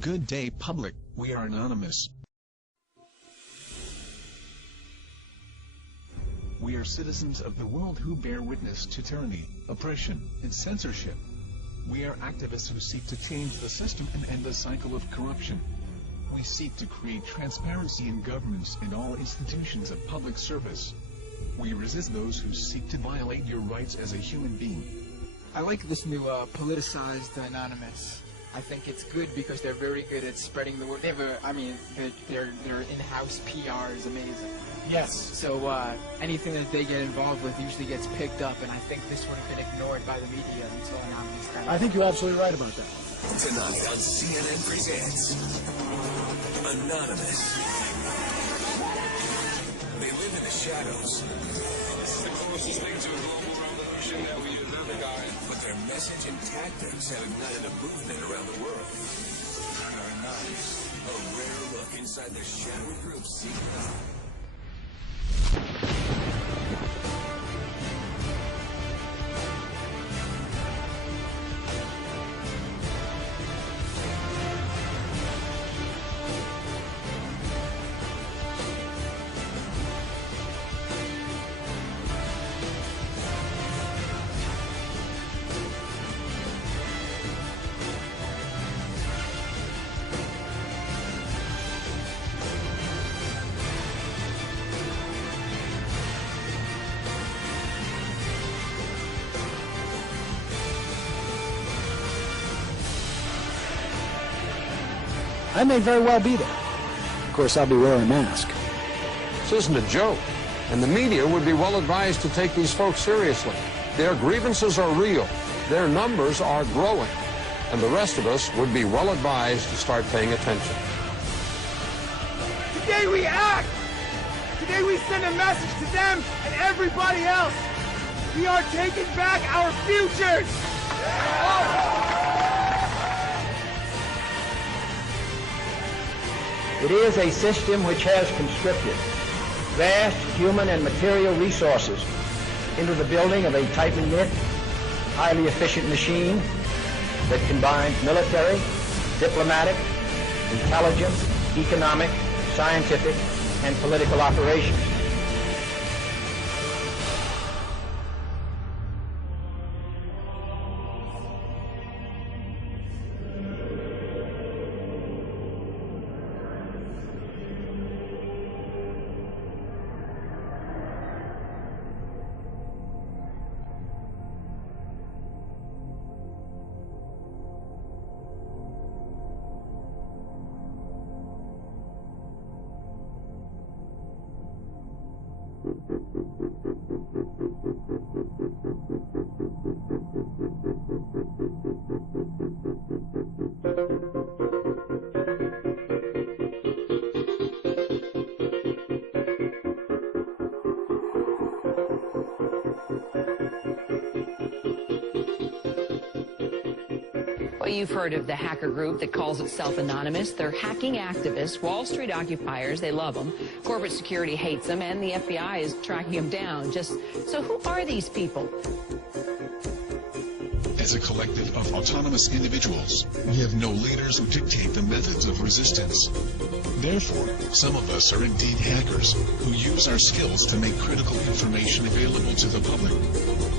Good day, public. We are anonymous. We are citizens of the world who bear witness to tyranny, oppression, and censorship. We are activists who seek to change the system and end the cycle of corruption. We seek to create transparency in governments and all institutions of public service. We resist those who seek to violate your rights as a human being. I like this new politicized Anonymous. I think it's good because they're very good at spreading the word. They have their in-house PR is amazing. Yes. So anything that they get involved with usually gets picked up, and I think this would have been ignored by the media until Anonymous kind of... I think you're absolutely right about that. Tonight on CNN Presents Anonymous. They live in the shadows. It's the closest thing to a global revolution that we have ever gotten. But their message and tactics have ignited a movement around the world. They're anonymous. A rare look inside the shadowy group's secret life. I may very well be there. Of course, I'll be wearing a mask. This isn't a joke, and the media would be well advised to take these folks seriously. Their grievances are real, their numbers are growing, and the rest of us would be well advised to start paying attention. Today we act! Today we send a message to them and everybody else! We are taking back our futures! It is a system which has conscripted vast human and material resources into the building of a tightly knit, highly efficient machine that combines military, diplomatic, intelligence, economic, scientific, and political operations. Well, you've heard of the hacker group that calls itself Anonymous. They're hacking activists, Wall Street occupiers. They love them. Corporate security hates them, and the FBI is tracking them down. So who are these people? As a collective of autonomous individuals, we have no leaders who dictate the methods of resistance. Therefore, some of us are indeed hackers, who use our skills to make critical information available to the public.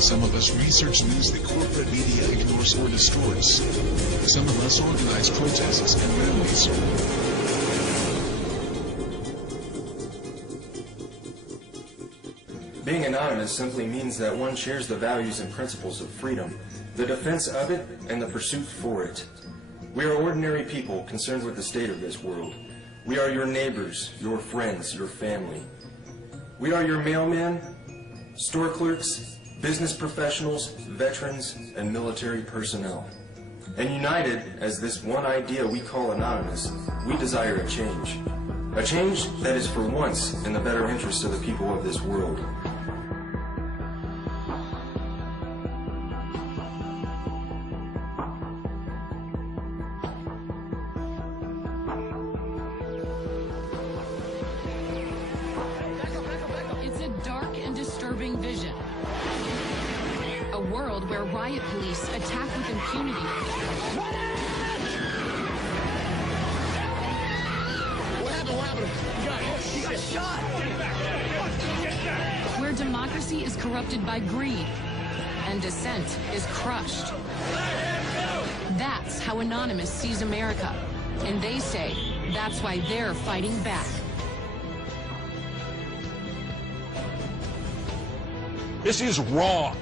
Some of us research news that corporate media ignores or destroys. Some of us organize protests and rallies. Being anonymous simply means that one shares the values and principles of freedom, the defense of it, and the pursuit for it. We are ordinary people concerned with the state of this world. We are your neighbors, your friends, your family. We are your mailmen, store clerks, business professionals, veterans, and military personnel. And united as this one idea we call Anonymous, we desire a change. A change that is for once in the better interests of the people of this world. It's a dark and disturbing vision. A world where riot police attack with impunity. He got shot! Get back! Get back! Where democracy is corrupted by greed and dissent is crushed. That's how Anonymous sees America. And they say that's why they're fighting back. This is wrong.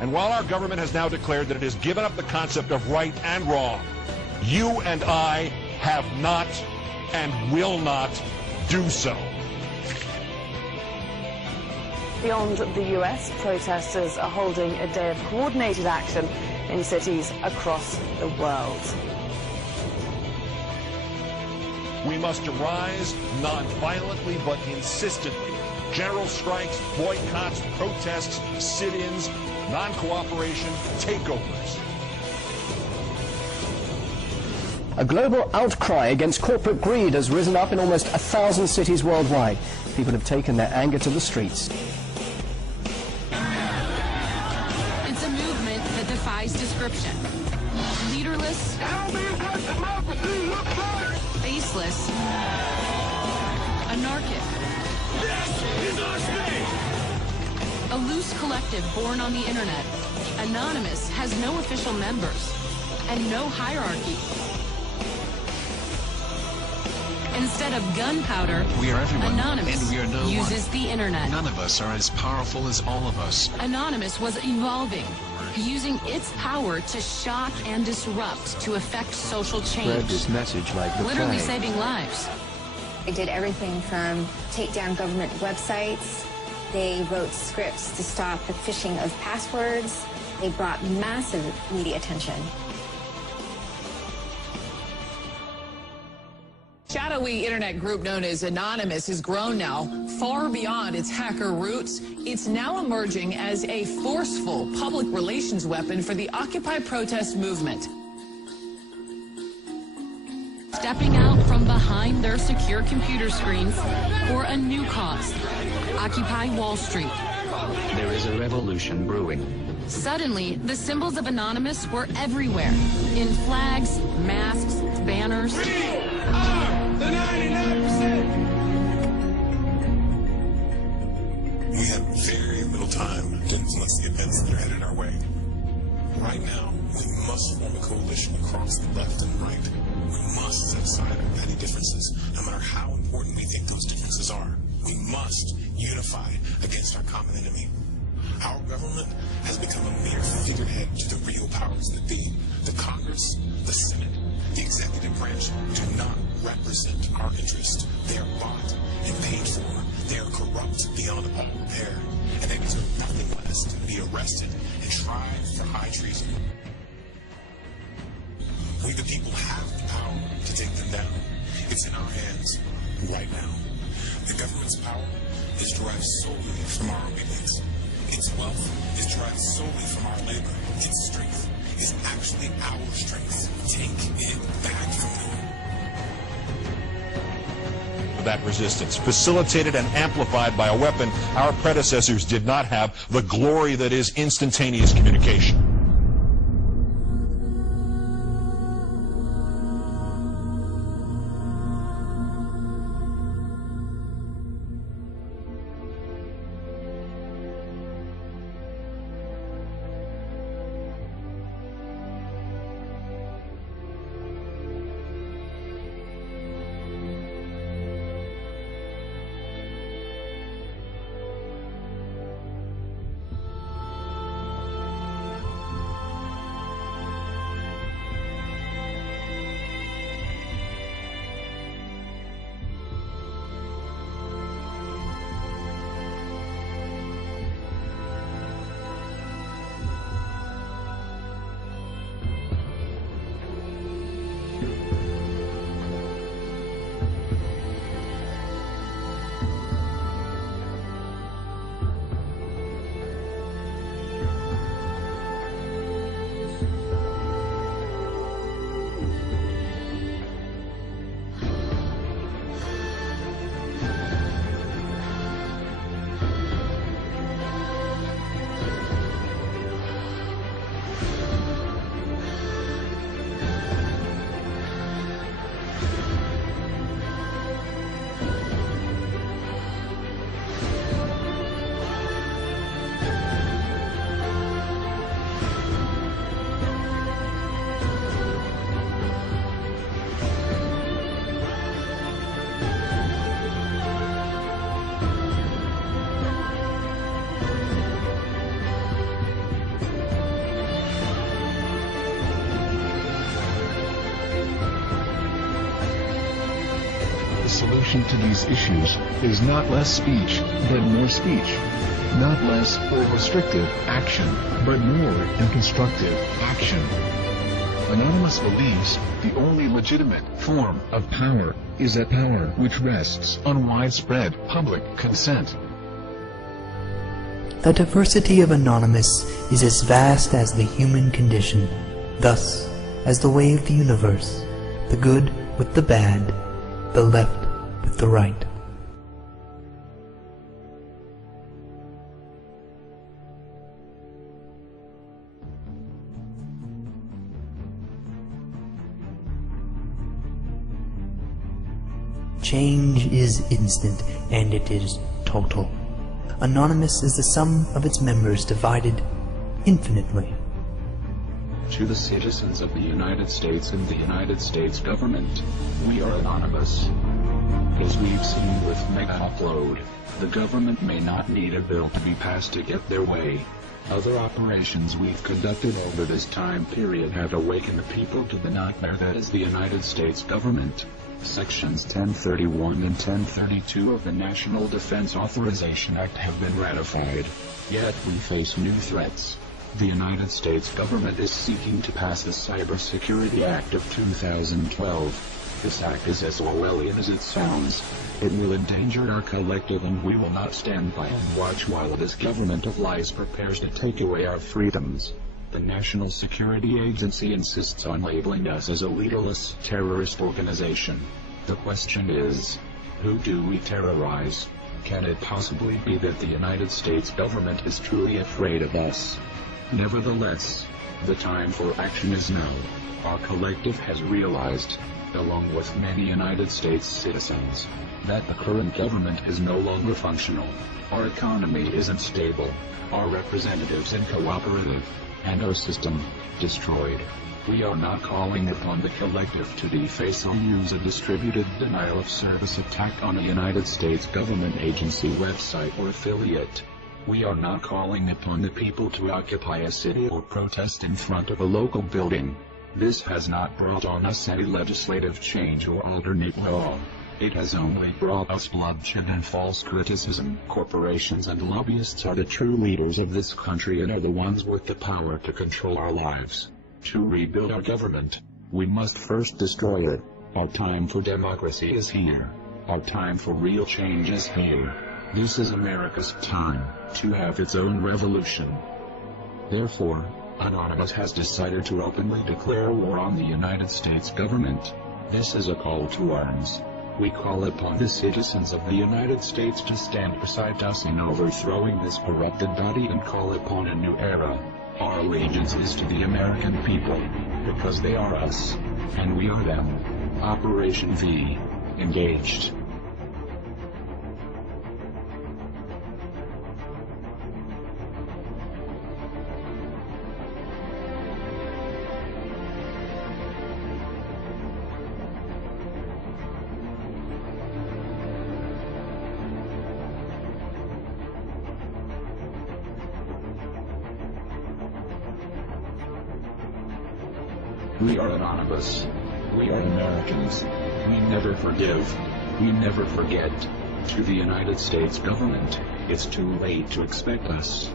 And while our government has now declared that it has given up the concept of right and wrong, you and I have not and will not do so. Beyond the US, protesters are holding a day of coordinated action in cities across the world. We must arise non-violently but insistently. General strikes, boycotts, protests, sit-ins, non-cooperation, takeovers. A global outcry against corporate greed has risen up in almost 1,000 cities worldwide. People have taken their anger to the streets. It's a movement that defies description. Leaderless, faceless, anarchic. This is our state! A loose collective born on the internet. Anonymous has no official members and no hierarchy. Instead of gunpowder, We are everyone, Anonymous and we are no uses one. the internet. None of us are as powerful as all of us. Anonymous was evolving, using its power to shock and disrupt to affect social change. Spread this message like the Literally plague. saving lives. They did everything from take down government websites. They wrote scripts to stop the phishing of passwords. They brought massive media attention. Shadowy internet group known as Anonymous has grown now far beyond its hacker roots. It's now emerging as a forceful public relations weapon for the Occupy protest movement. Stepping out from behind their secure computer screens for a new cause. Occupy Wall Street. There is a revolution brewing. Suddenly, the symbols of Anonymous were everywhere. In flags, masks, banners. The 99%! We have very little time to influence the events that are headed our way. Right now, we must form a coalition across the left and right. We must set aside our petty differences, no matter how important we think those differences are. We must unify against our common enemy. Our government has become a mere figurehead to the real powers that be. The Congress, the Senate, the executive branch do not represent our interest. They are bought and paid for. They are corrupt beyond all repair, and they deserve nothing less than to be arrested and tried for high treason. We the people have the power to take them down. It's in our hands right now. The government's power is derived solely from our obedience. Its wealth is derived solely from our labor. Its strength is actually our strength. Take it back from them. That resistance, facilitated and amplified by a weapon our predecessors did not have, the glory that is instantaneous communication. solution to these issues is not less speech, but more speech. Not less or restrictive action, but more and constructive action. Anonymous believes the only legitimate form of power is a power which rests on widespread public consent. The diversity of Anonymous is as vast as the human condition, thus, as the way of the universe, the good with the bad, the left with the right. Change is instant, and it is total. Anonymous is the sum of its members divided infinitely. To the citizens of the United States and the United States government, we are anonymous. As we've seen with Mega Upload, the government may not need a bill to be passed to get their way. Other operations we've conducted over this time period have awakened the people to the nightmare that is the United States government. Sections 1031 and 1032 of the National Defense Authorization Act have been ratified. Yet we face new threats. The United States government is seeking to pass the Cybersecurity Act of 2012. This act is as Orwellian as it sounds. It will endanger our collective, and we will not stand by and watch while this government of lies prepares to take away our freedoms. The National Security Agency insists on labeling us as a leaderless terrorist organization. The question is, who do we terrorize? Can it possibly be that the United States government is truly afraid of us? Nevertheless, the time for action is now. Our collective has realized, along with many United States citizens, that the current government is no longer functional. Our economy isn't stable, our representatives uncooperative, and our system destroyed. We are not calling upon the collective to deface or use a distributed denial of service attack on a United States government agency website or affiliate. We are not calling upon the people to occupy a city or protest in front of a local building. This has not brought on us any legislative change or alternate law. It has only brought us bloodshed and false criticism. Corporations and lobbyists are the true leaders of this country and are the ones with the power to control our lives. To rebuild our government, we must first destroy it. Our time for democracy is here. Our time for real change is here. This is America's time to have its own revolution. Therefore, Anonymous has decided to openly declare war on the United States government. This is a call to arms. We call upon the citizens of the United States to stand beside us in overthrowing this corrupted body and call upon a new era. Our allegiance is to the American people, because they are us, and we are them. Operation V. Engaged. We are anonymous. We are Americans. We never forgive. We never forget. To the United States government, it's too late to expect us.